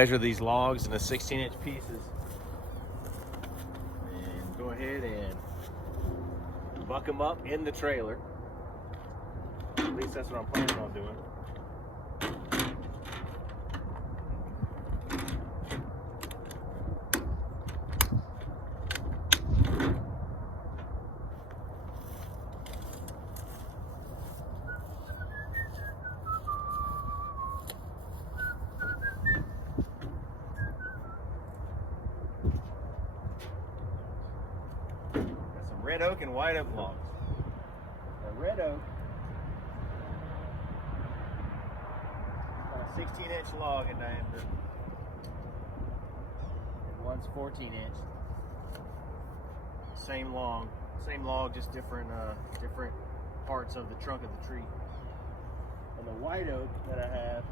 measure these logs into 16-inch pieces and go ahead and buck them up in the trailer. At least that's what I'm planning on doing. Got some red oak and white oak logs. The red oak, a 16-inch log in diameter, and one's 14-inch. Same log, just different parts of the trunk of the tree. And the white oak that I have,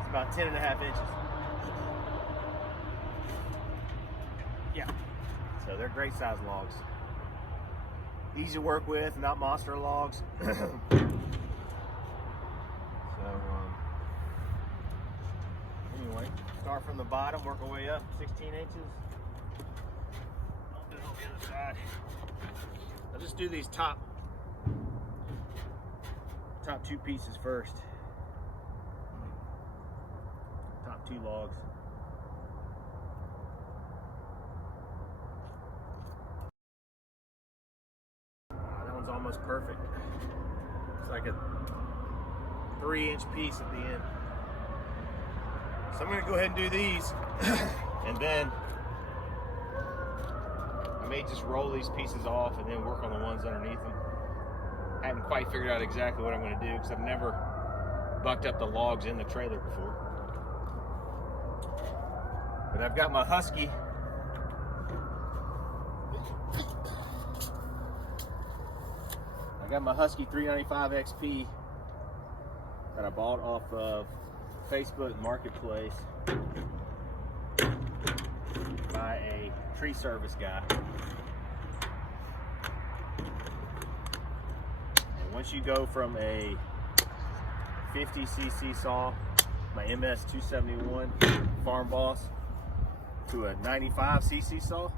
it's about 10.5 inches. Yeah, so they're great size logs. Easy to work with, not monster logs. Anyway, start from the bottom, work our way up 16 inches. I'll do it on the other side. I'll just do these top two pieces first. Top two logs. That one's almost perfect. It's like a 3-inch piece at the end. So I'm gonna go ahead and do these, and then I may just roll these pieces off and then work on the ones underneath them. I haven't quite figured out exactly what I'm gonna do because I've never bucked up the logs in the trailer before. But I've got my Husky. I got my Husky 395 XP that I bought off of Facebook Marketplace by a tree service guy. And once you go from a 50cc saw, my MS 271 Farm Boss, to a 95cc saw,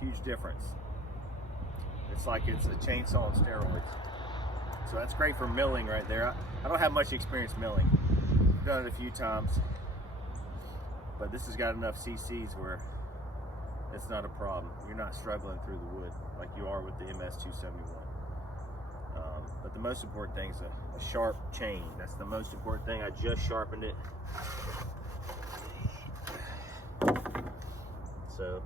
huge difference. It's like it's a chainsaw on steroids. So that's great for milling right there. I don't have much experience milling. I've done it a few times, but this has got enough cc's where it's not a problem. You're not struggling through the wood like you are with the MS 271. But the most important thing is a sharp chain. That's the most important thing. I just sharpened it. So,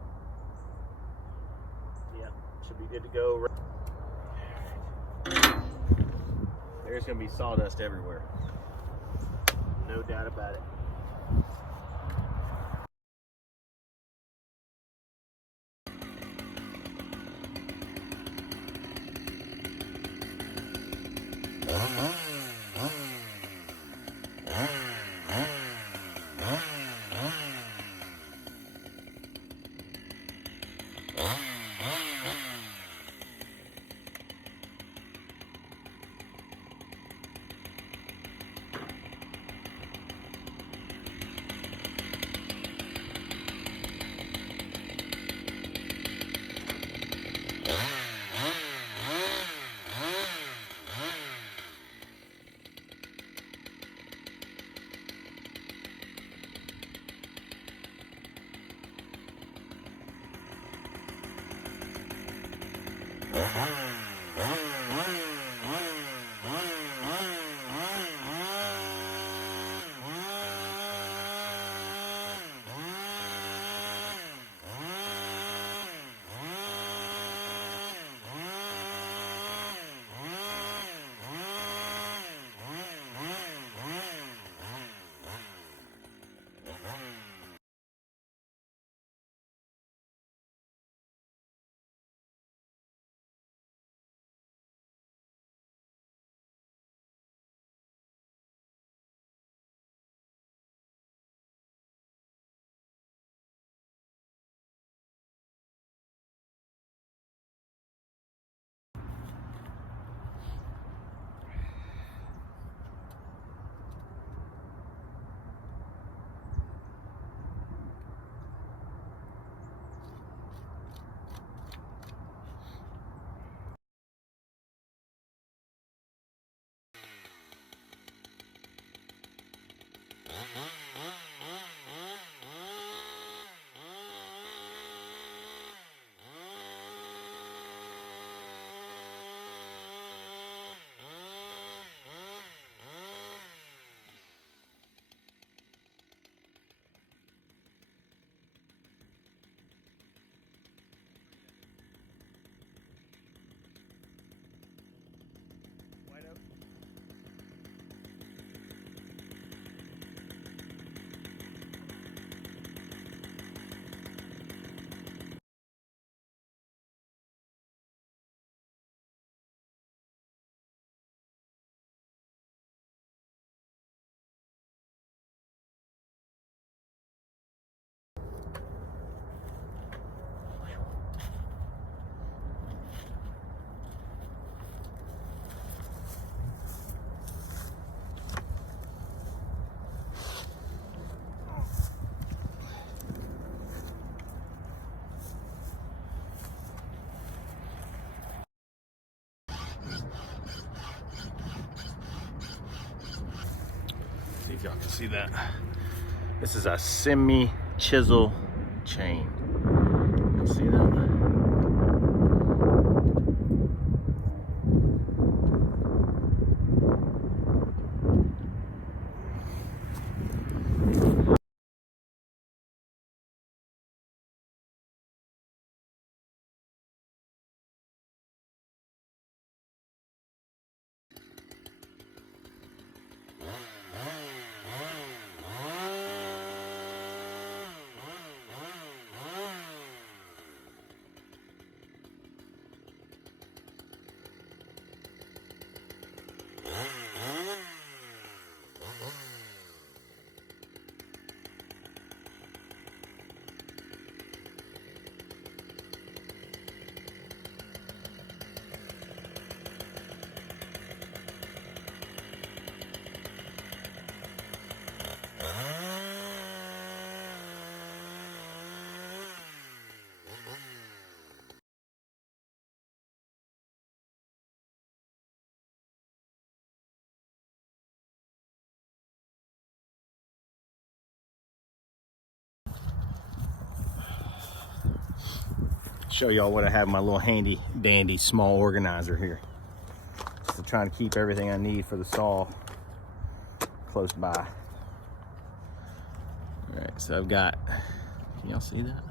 yeah, should be good to go. There's going to be sawdust everywhere. No doubt about it. See if y'all can see that. This is a semi chisel chain. You see that? Show y'all what I have in my little handy dandy small organizer here. So trying to keep everything I need for the saw close by. All right, so I've got, can y'all see that?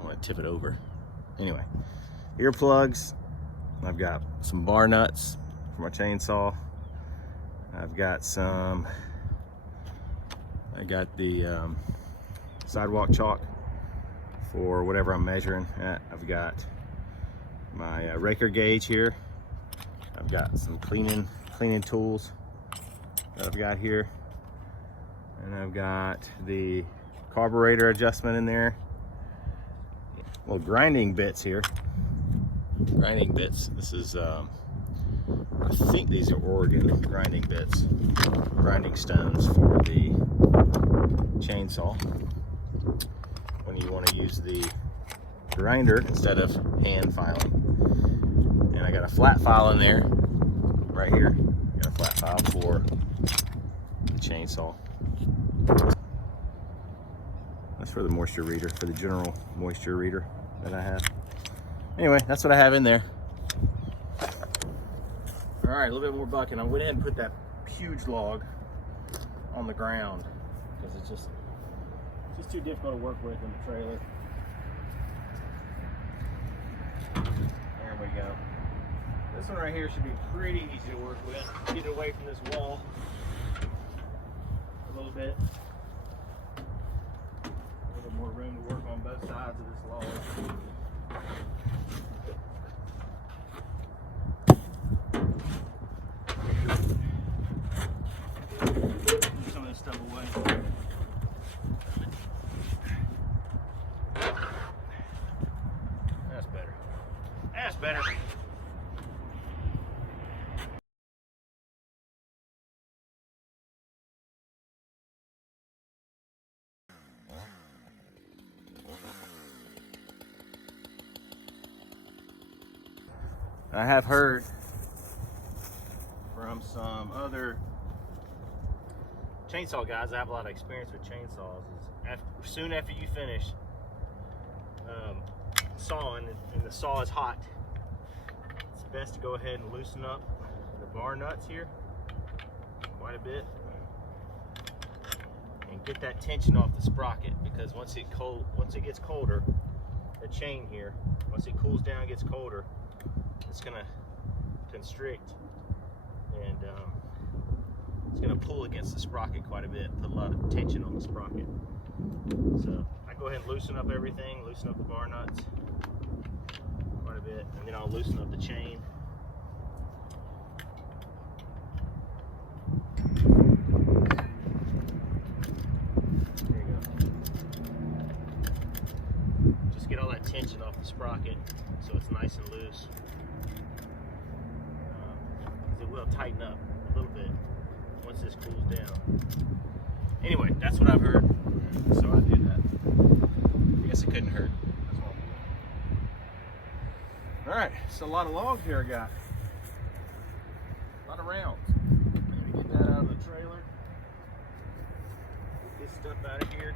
I want to tip it over. Anyway, earplugs. I've got some bar nuts for my chainsaw. I've got some, I got the sidewalk chalk for whatever I'm measuring at. I've got my raker gauge here. I've got some cleaning tools that I've got here. And I've got the carburetor adjustment in there. Well, grinding bits here. Grinding bits. This is, I think these are Oregon grinding bits. Grinding stones for the chainsaw. When you want to use the grinder instead of hand filing. And I got a flat file in there, right here. Got a flat file for the chainsaw. That's for the moisture reader, for the general moisture reader that I have. Anyway, that's what I have in there. All right, a little bit more bucking. I went ahead and put that huge log on the ground because it's just too difficult to work with in the trailer. There we go. This one right here should be pretty easy to work with. Get it away from this wall a little bit. A little more room to work on both sides of this log. Move some of this stuff away. Better. I have heard from some other chainsaw guys that have a lot of experience with chainsaws is soon after you finish sawing and the saw is hot, it's best to go ahead and loosen up the bar nuts here quite a bit and get that tension off the sprocket, because once it gets colder, the chain here, once it cools down, gets colder, it's gonna constrict and it's gonna pull against the sprocket quite a bit, put a lot of tension on the sprocket. So I go ahead and loosen up everything, loosen up the bar nuts quite a bit, and then I'll loosen up the chain. There you go. Just get all that tension off the sprocket so it's nice and loose. It will tighten up a little bit once this cools down. Anyway, that's what I've heard, so I do that. I guess it couldn't hurt. That's all. All right, so a lot of logs here I got. A lot of rounds. Maybe get that out of the trailer. stuff out of here.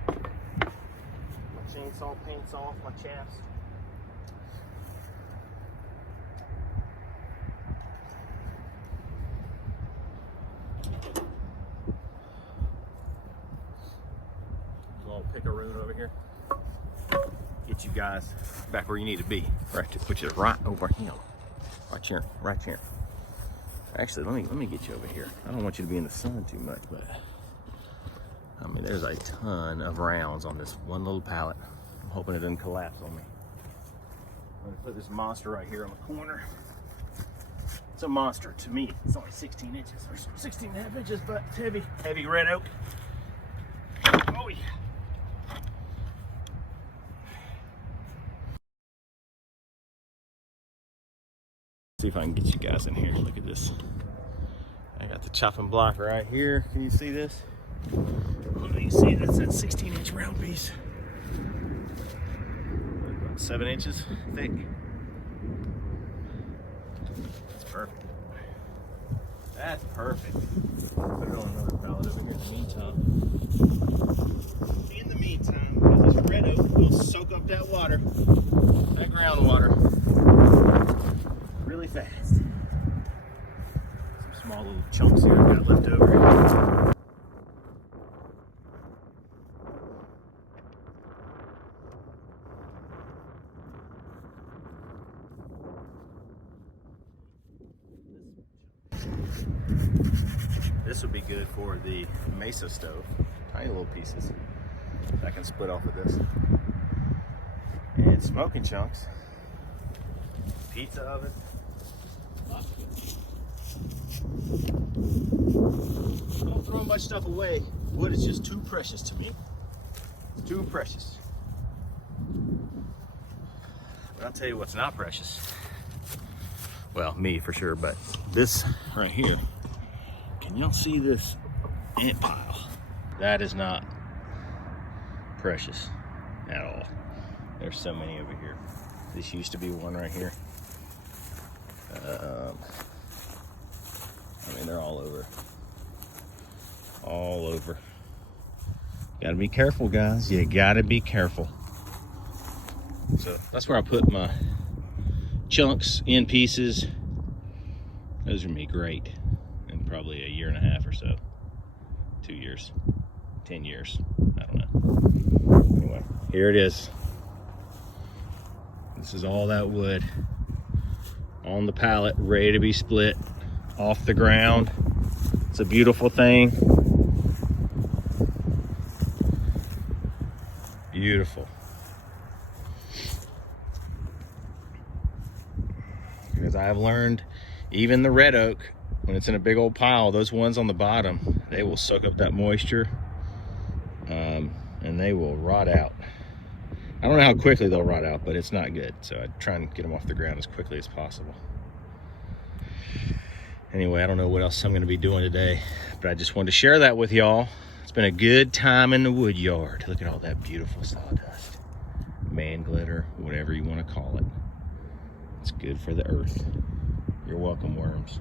My chainsaw paint's off, my chaps. Little picaroon over here. Get you guys back where you need to be, right? Which is right over here, right here, right here. Actually, let me get you over here. I don't want you to be in the sun too much, but I mean, there's a ton of rounds on this one little pallet. I'm hoping it doesn't collapse on me. I'm gonna put this monster right here on the corner. It's a monster to me. It's only 16 inches or 16 and a half inches, but it's heavy. Heavy red oak. Oh yeah. See if I can get you guys in here. Look at this. I got the chopping block right here. Can you see this? Oh, you can see that's that 16-inch round piece. About 7 inches thick. That's perfect. That's perfect. Put it on another pallet over here in the meantime. In the meantime, because this red oak will soak up that water, that groundwater, really fast. Some small little chunks here I've got left over. This would be good for the Mesa stove. Tiny little pieces I can split off of this. And smoking chunks. Pizza oven. Don't throw much stuff away. Wood is just too precious to me. It's too precious. But I'll tell you what's not precious. Well, me for sure, but this right here. Can y'all see this ant pile? That is not precious at all. There's so many over here. This used to be one right here. I mean, they're all over. All over. Gotta be careful, guys. You gotta be careful. So that's where I put my chunks in pieces. Those are gonna be great in probably a year and a half or so. 2 years, 10 years, I don't know. Anyway, here it is. This is all that wood on the pallet, ready to be split off the ground. It's a beautiful thing. Beautiful. Because I have learned, even the red oak, when it's in a big old pile, those ones on the bottom, they will soak up that moisture and they will rot out. I don't know how quickly they'll rot out, but it's not good. So I try and get them off the ground as quickly as possible. Anyway, I don't know what else I'm gonna be doing today, but I just wanted to share that with y'all. It's been a good time in the wood yard. Look at all that beautiful sawdust. Man glitter, whatever you wanna call it. It's good for the earth. You're welcome, worms.